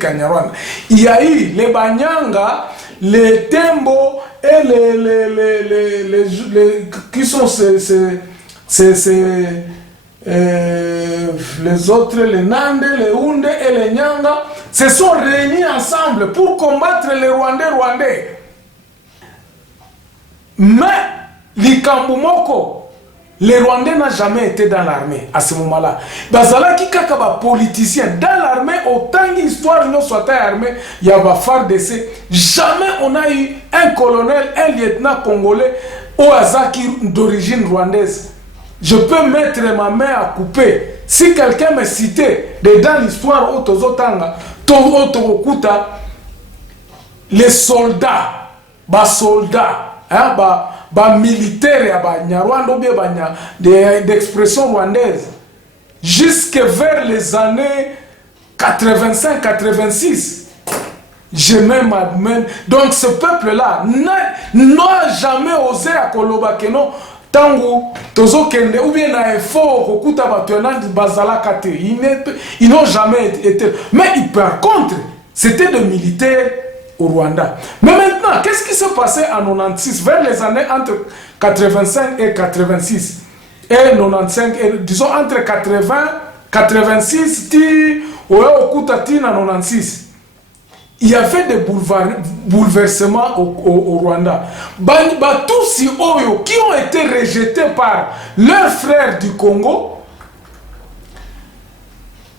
Kanyarwanda. Il y a eu les Banyanga, les Tembo et qui sont les autres, les Nande, les Hunde et les Nyanga, se sont réunis ensemble pour combattre les Rwandais. Mais les Kambumoko, les Rwandais n'ont jamais été dans l'armée à ce moment-là. Bazala qui kakaba politicien dans l'armée, autant d'histoire nous soit armée, il y a pas FARDC. Jamais on a eu un colonel, un lieutenant congolais au Azaki d'origine rwandaise. Je peux mettre ma main à couper. Si quelqu'un me citait dans l'histoire au Tozotanga, Togokuta, les soldats, militaires, d'expression rwandaise, jusque vers les années 85-86. Je même admets. Donc ce peuple-là n'a jamais osé à Kolobakeno. Tango, Tozokende, ou bien à effort, Okuta Batuanan, Bazala Kate. Ils n'ont jamais été. Mais par contre, c'était des militaires au Rwanda. Mais maintenant, qu'est-ce qui s'est passé en 96, vers les années entre 85 et 86 et 95, et, disons entre 80, 86, Okuta Tina 96. Il y avait des bouleversements au Rwanda. Tous Oyo qui ont été rejetés par leurs frères du Congo,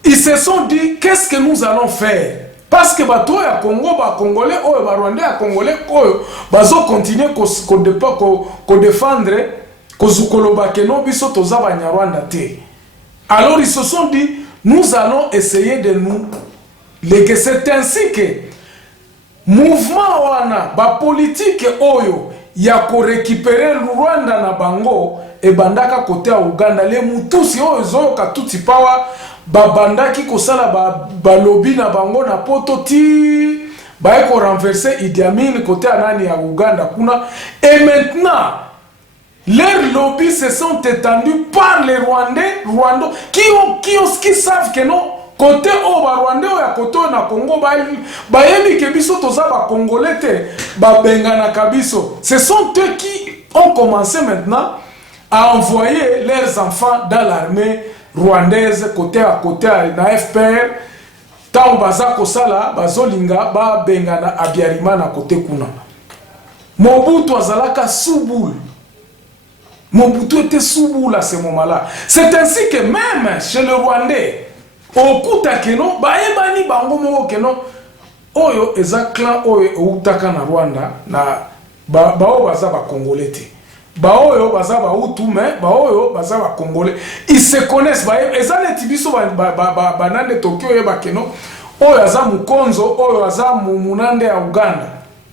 ils se sont dit, qu'est-ce que nous allons faire? Parce que bato ya Congo, ba Congolais, Oyo, ba Rwandais, ya Congolais, Oyo, bazo continuer ko défendre, ko zukoloba keno biso toza ba Nyarwanda te. Alors ils se sont dit, nous allons essayer de nous léguer. C'est ainsi que mouvement wana ba politique oyo ya ko récupérer Rwanda na bango e bandaka côté à Uganda les mutusi oyo zoyo katuti pawa ba bandaki ko sala ba lobby na bango na poto ti ba ko renverser Idi Amin côté à nani ya Uganda kuna. Et maintenant leurs lobbies se sont étendus par les Rwandais qui savent que non côté au Rwanda ou à côté na Congo ba yebi ke biso toza ba Congolais te ba bengana kabiso. Ce sont eux qui ont commencé maintenant à envoyer leurs enfants dans l'armée rwandaise côté à côté na FPR. Tant baza kosala bazolinga ba bengana abiarima na côté kuna. Mobutu azalaka souboul. Mobutu était souboul à ce moment-là. C'est ainsi que même chez le Rwandais okuta keno baebani bango moko keno oyo eza clan oyo outaka na Rwanda na bao baza ba Congolais te baoyo baza ba Hutu mais baoyo baza ba Congolais. Ils se connaissent eza neti biso banande Tokyo yeba keno oyo aza Mukonzo oyo aza munande ya Uganda.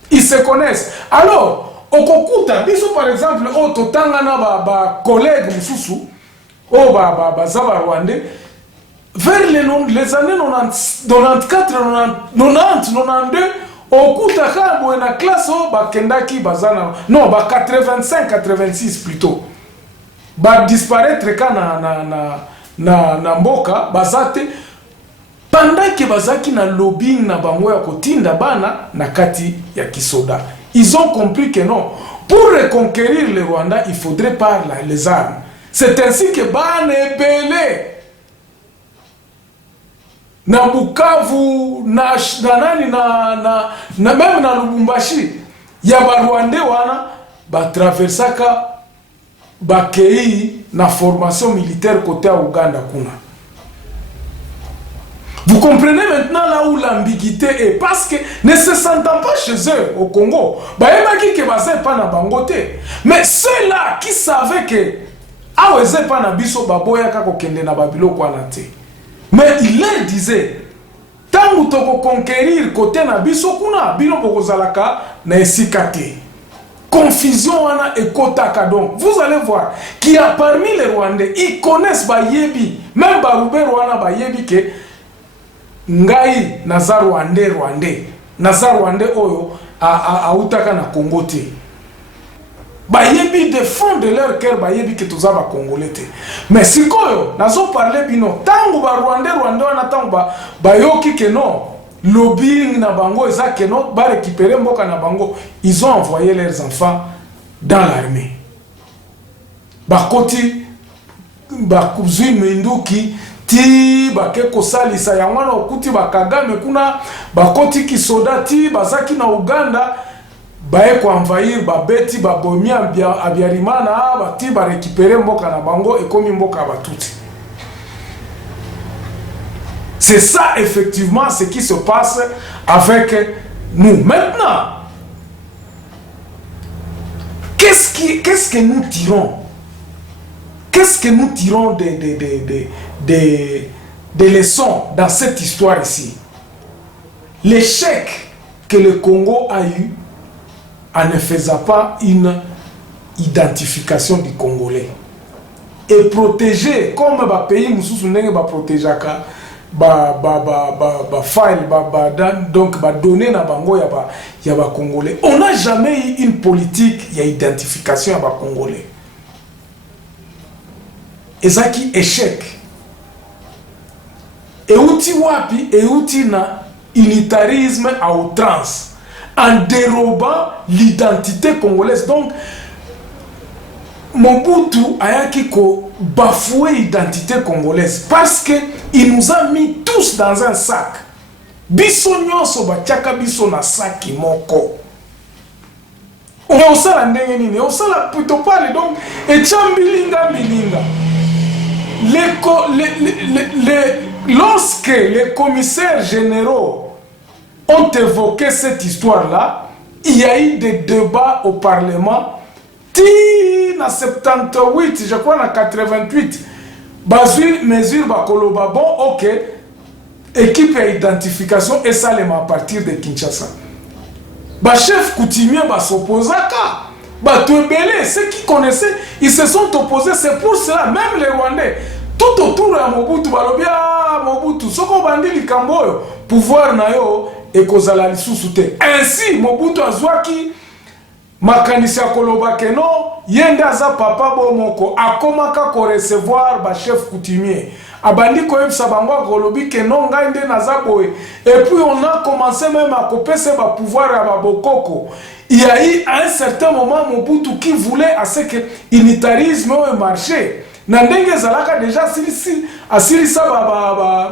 Ils se connaissent. Alors okokuta biso par exemple o totanga na ba collègue mususu o baza ba Rwandais vers les années 94, 90, 92, au coup de la classe, Kendaki Bazana, non, 85, 86 plutôt. Disparaître na mboka, Bazate, pendant que Bazaki na lobbying na bango ya kotinda bana na kati ya kisoda. Ils ont compris que non, pour reconquérir le Rwanda, il faudrait par les armes. C'est ainsi que bana ebele na Bukavu na même na Lubumbashi ya ba Rwandais wana ba traversaka ba kei na formation militaire côté à Uganda kuna. Vous comprenez maintenant là où l'ambiguïté est, parce que ne se sentant pas chez eux au Congo, ba yebaki ke bazé pas na bangote, mais ceux-là qui savaient que aweze pas na biso baboya kako kende na babilo kwa nate. Mais il leur disait, tant que tu conquérir côté na biso kuna, bino bokozalaka na esikate. Confusion wana et kotaka. Donc, vous allez voir qu'il y a parmi les Rwandais, ils connaissent Bayebi, même Baroubé Rwanda Bayebi ke ngai naza Rwandais, naza Rwandais oyo a utaka na Congo te. Bayebi de fond de leur cœur bayebi que tous ba Congolais te. Mais si koyo nazo parler bino tango ba Rwandais wana tango ba yoki que non lobbying na bango eza que non ba récupérer mboka na bango, ils ont envoyé leurs enfants dans l'armée. Bakoti bakuzui menduki ti bake kosalisa yango na okuti bakagame kuna bakoti kisoda ti bazaki na Uganda bae ko envahir babeti babomi abiarimana bati ba récupérer mboka na bango ekomi mboka batuti. C'est ça effectivement ce qui se passe avec nous. Maintenant, qu'est-ce que nous tirons? Qu'est-ce que nous tirons des leçons dans cette histoire ici? L'échec que le Congo a eu en ne faisant pas une identification du Congolais. Et protéger, comme le pays nous va protéger file donc donner na bango ya ba Congolais. On n'a jamais eu une politique ya identification ya ba Congolais. Et ça qui échec. Et outil wapi et outil na unitarisme à outrance en dérobant l'identité congolaise. Donc Mobutu ayaki ko bafouer l'identité congolaise parce que il nous a mis tous dans un sac. Biso nyonso batiaka biso na saki moko. On a osala ndenge nini? Osala plutôt parler donc et chambilinga milinga. Lorsque les commissaires généraux ont évoqué cette histoire-là, il y a eu des débats au Parlement. En 78, je crois en 88, basur mesure bakoloba bon ok, équipe d'identification et ça les à partir de Kinshasa. Ba chef coutumier ba s'opposaka, ba tuebele, ceux qui connaissaient, ils se sont opposés. C'est pour cela même les Rwandais tout autour de Mobutu balobia Mobutu soko bandi likambo pouvoir na yo et kozala lisusu te. Ainsi Mobutu azwaki makanisi koloba keno yende aza papa bomoko akomaka ko recevoir ba chef coutumier abandi ko yebisa bango kolobi keno ngai nde naza boye. Et puis on a commencé même à kopesa ba pouvoir à babokoko. Il y a eu à un certain moment Mobutu qui voulait à ce que unitarisme ait marché. Nandenge zalaka déjà asilisa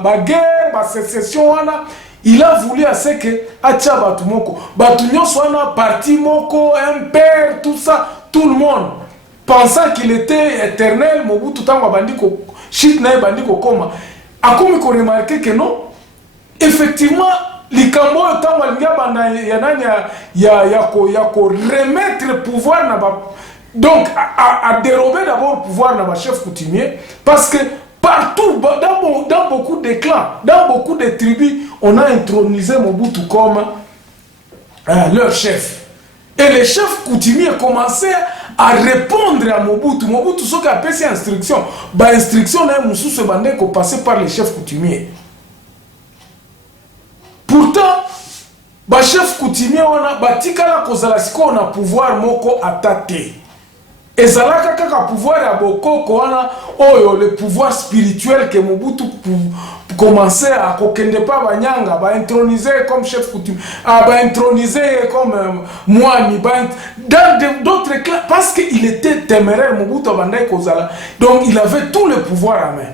ba guerre ba sécession wana. Il a voulu à ce que atia batu moko batu nyonso wana parti moko un père tout ça tout le monde pensant qu'il était éternel. Mobutu tango bandi ko shit na bandi ko koma akomi ko remarquer que non effectivement likambo tango alinga bana ya nani ya ko remettre pouvoir na ba donc à dérober d'abord pouvoir na ba chef coutumier parce que partout, dans beaucoup de clans, dans beaucoup de tribus, on a intronisé Mobutu comme leur chef. Et les chefs coutumiers commençaient à répondre à Mobutu. Mobutu, ce qu'on appelle ces instructions, instruction est passée par les chefs coutumiers. Pourtant, les chefs coutumiers, on a pouvoir moko attaquer. Et ça là kaka pouvoir ya bokoko wana oyo le pouvoir spirituel que Mobutu commençait à kokende pa banyanga ba introniser comme chef coutumier ba introniser comme moine dans d'autres clans parce qu'il était téméraire. Mobutu bandai kozala donc il avait tout le pouvoir en main.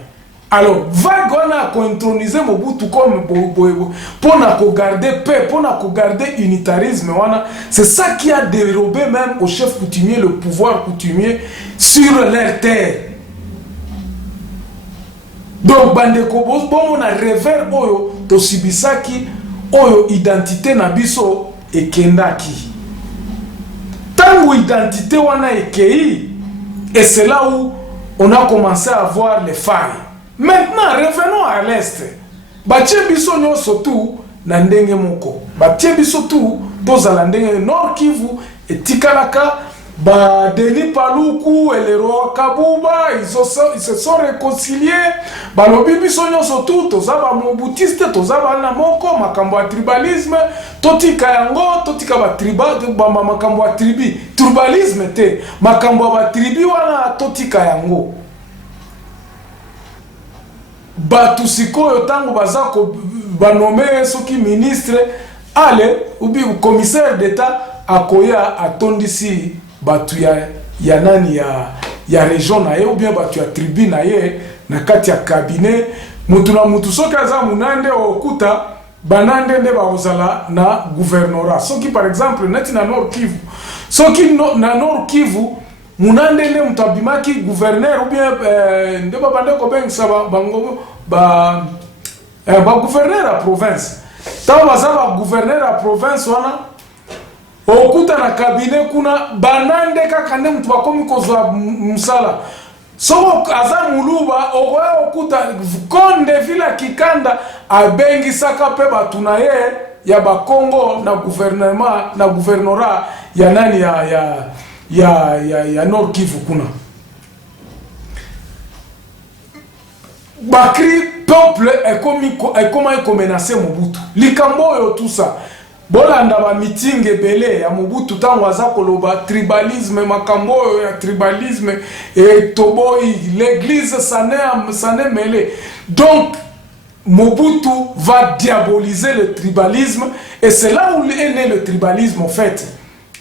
Alors vagona ko introniser Mobutu comme pour na ko garder paix, pour na ko garder unitarisme wana. C'est ça qui a dérobé même au chef coutumier le pouvoir coutumier sur leur terre. Donc bandeko bon on a revers oyo to sibisaki oyo identité na biso ekendaki. Tango identité wana ekei et c'est là où on a commencé à voir les failles. Maintenant, revenons à l'Est. Batie biso nyonso tu na ndenge moko. Batie biso tu tozala ndenge Nord Kivu etikalaka ba Denis Paluku et les rois Kabuba, ils se sont réconciliés. Balobi biso nyonso tu tozaba mobutiste, tozaba na moko makambo ya tribalisme, totika yango, totika ba tribal, ba makambo ya tribi. Tribalisme te, makambo ba tribi wana totika yango. Batu sikoyo tango baza ko nommé soki ministre ale ou bien commissaire d'état akoya atondisi batu ya nani ya région na ye ou bien batu ya tribu na ye na kati ya cabinet mutu na mutu soki aza munande okuta banande nde bakozala na gouvernorat soki par exemple neti na Nord Kivu soki na Nord Kivu munande nde mutu abimaki gouverneur ou bien nde babande kobengisa bango ba gouverneur à province tawa baza ba gouverneur à province wana okuta na cabinet kuna banande kaka nde mutu bakomi kozwa musala so aza muluba okoya okuta konde vila kikanda abengisaka pe batu na ye ya bakongo na gouvernement na gouvernorat ya nani ya Nord Kivu kuna bakri peuple est menacé Mobutu likambo yo tout ça bolanda ba meeting ebele ya Mobutu tango aza koloba tribalisme makambo ya tribalisme et toboy l'église s'en est mêlée. Donc Mobutu va diaboliser le tribalisme et c'est là où est né le tribalisme en fait.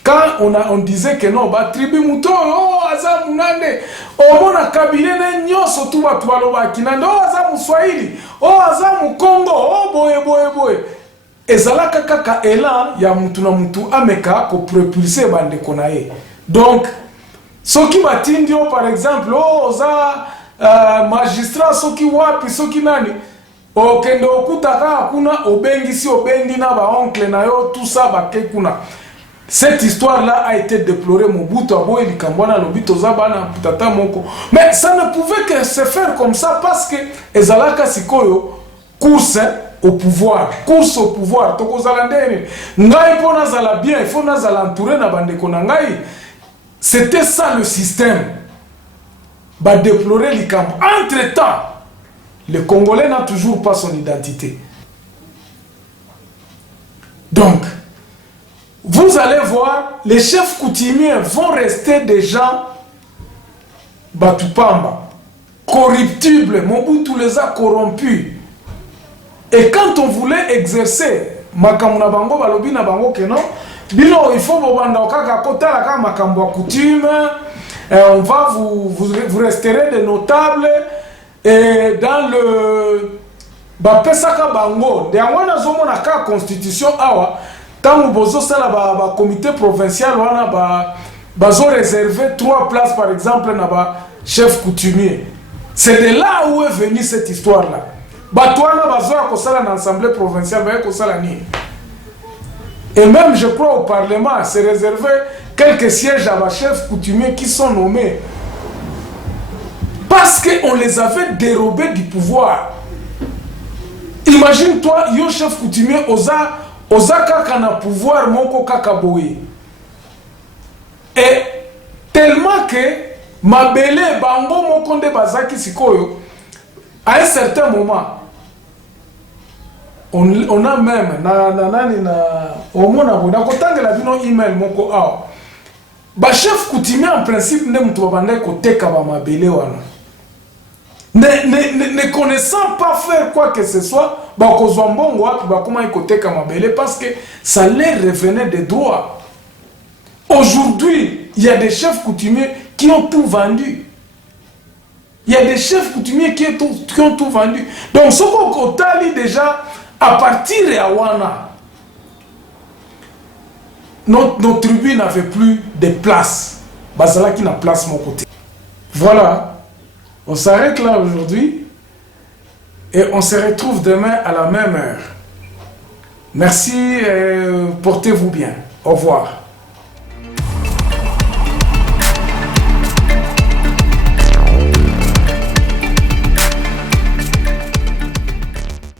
Quand on disait que non, bah tribu muto, oh aza munande, oh mona kabile ne nyoso tu batu baloba kinande, oh aza muswahili, oh aza mukongo, oh boye. Ezalaka kaka elan ya mutu na mutu ameka ko propulser bande konaye. Donc soki batindi par exemple, oh oza magistrat soki wapi soki nani, okende okutaka kuna obengisi obendi na ba oncle na yo tout ça bake kuna. Cette histoire-là a été déplorée, Mobutu aboye likambwana lobito zabana putata moko. Mais ça ne pouvait que se faire comme ça parce que ezalaka sikoyo course au pouvoir. Course au pouvoir. Toko zalandene. Ngai pona zala bien, il faut na zala entourer na bande konangai. C'était ça le système. Ba déplorer likambo. Entre-temps, le Congolais n'a toujours pas son identité. Donc, vous allez voir, les chefs coutumiers vont rester des gens Batupamba, corruptibles. Mobutu les a corrompus. Et quand on voulait exercer makamuna bango balobi na bango que non, bilo il faut bobanda okaka kotala ka makambo coutume, on va vous resterez des notables et dans le bapesaka bango de angona zomo na ka constitution awa. Tant que vous avez comité provincial, vous avez réservé 3 places par exemple dans le chef coutumier. C'est de là où est venue cette histoire-là. Vous avez une assemblée provinciale, et même je crois au Parlement, c'est réservé quelques sièges à chefs coutumiers qui sont nommés. Parce qu'on les avait dérobés du pouvoir. Imagine-toi, yo chef coutumier, Ozaka kana pouvoir moko kakaboye. Et tellement que mabele bango moko nde bazaki sikoyo, à un certain moment, on a même na kotangela bino email moko awa. Ba chef coutumier en principe ne mutu babanda koteka ba mabele wana. Ne connaissant pas faire quoi que ce soit, parce que ça leur revenait des droits. Aujourd'hui, il y a des chefs coutumiers qui ont tout vendu. Il y a des chefs coutumiers qui ont tout vendu. Donc, ce qu'on a déjà, à partir de Awana, notre tribu n'avait plus de place. Basala qui n'a place mon côté. Voilà. On s'arrête là aujourd'hui et on se retrouve demain à la même heure. Merci et portez-vous bien. Au revoir.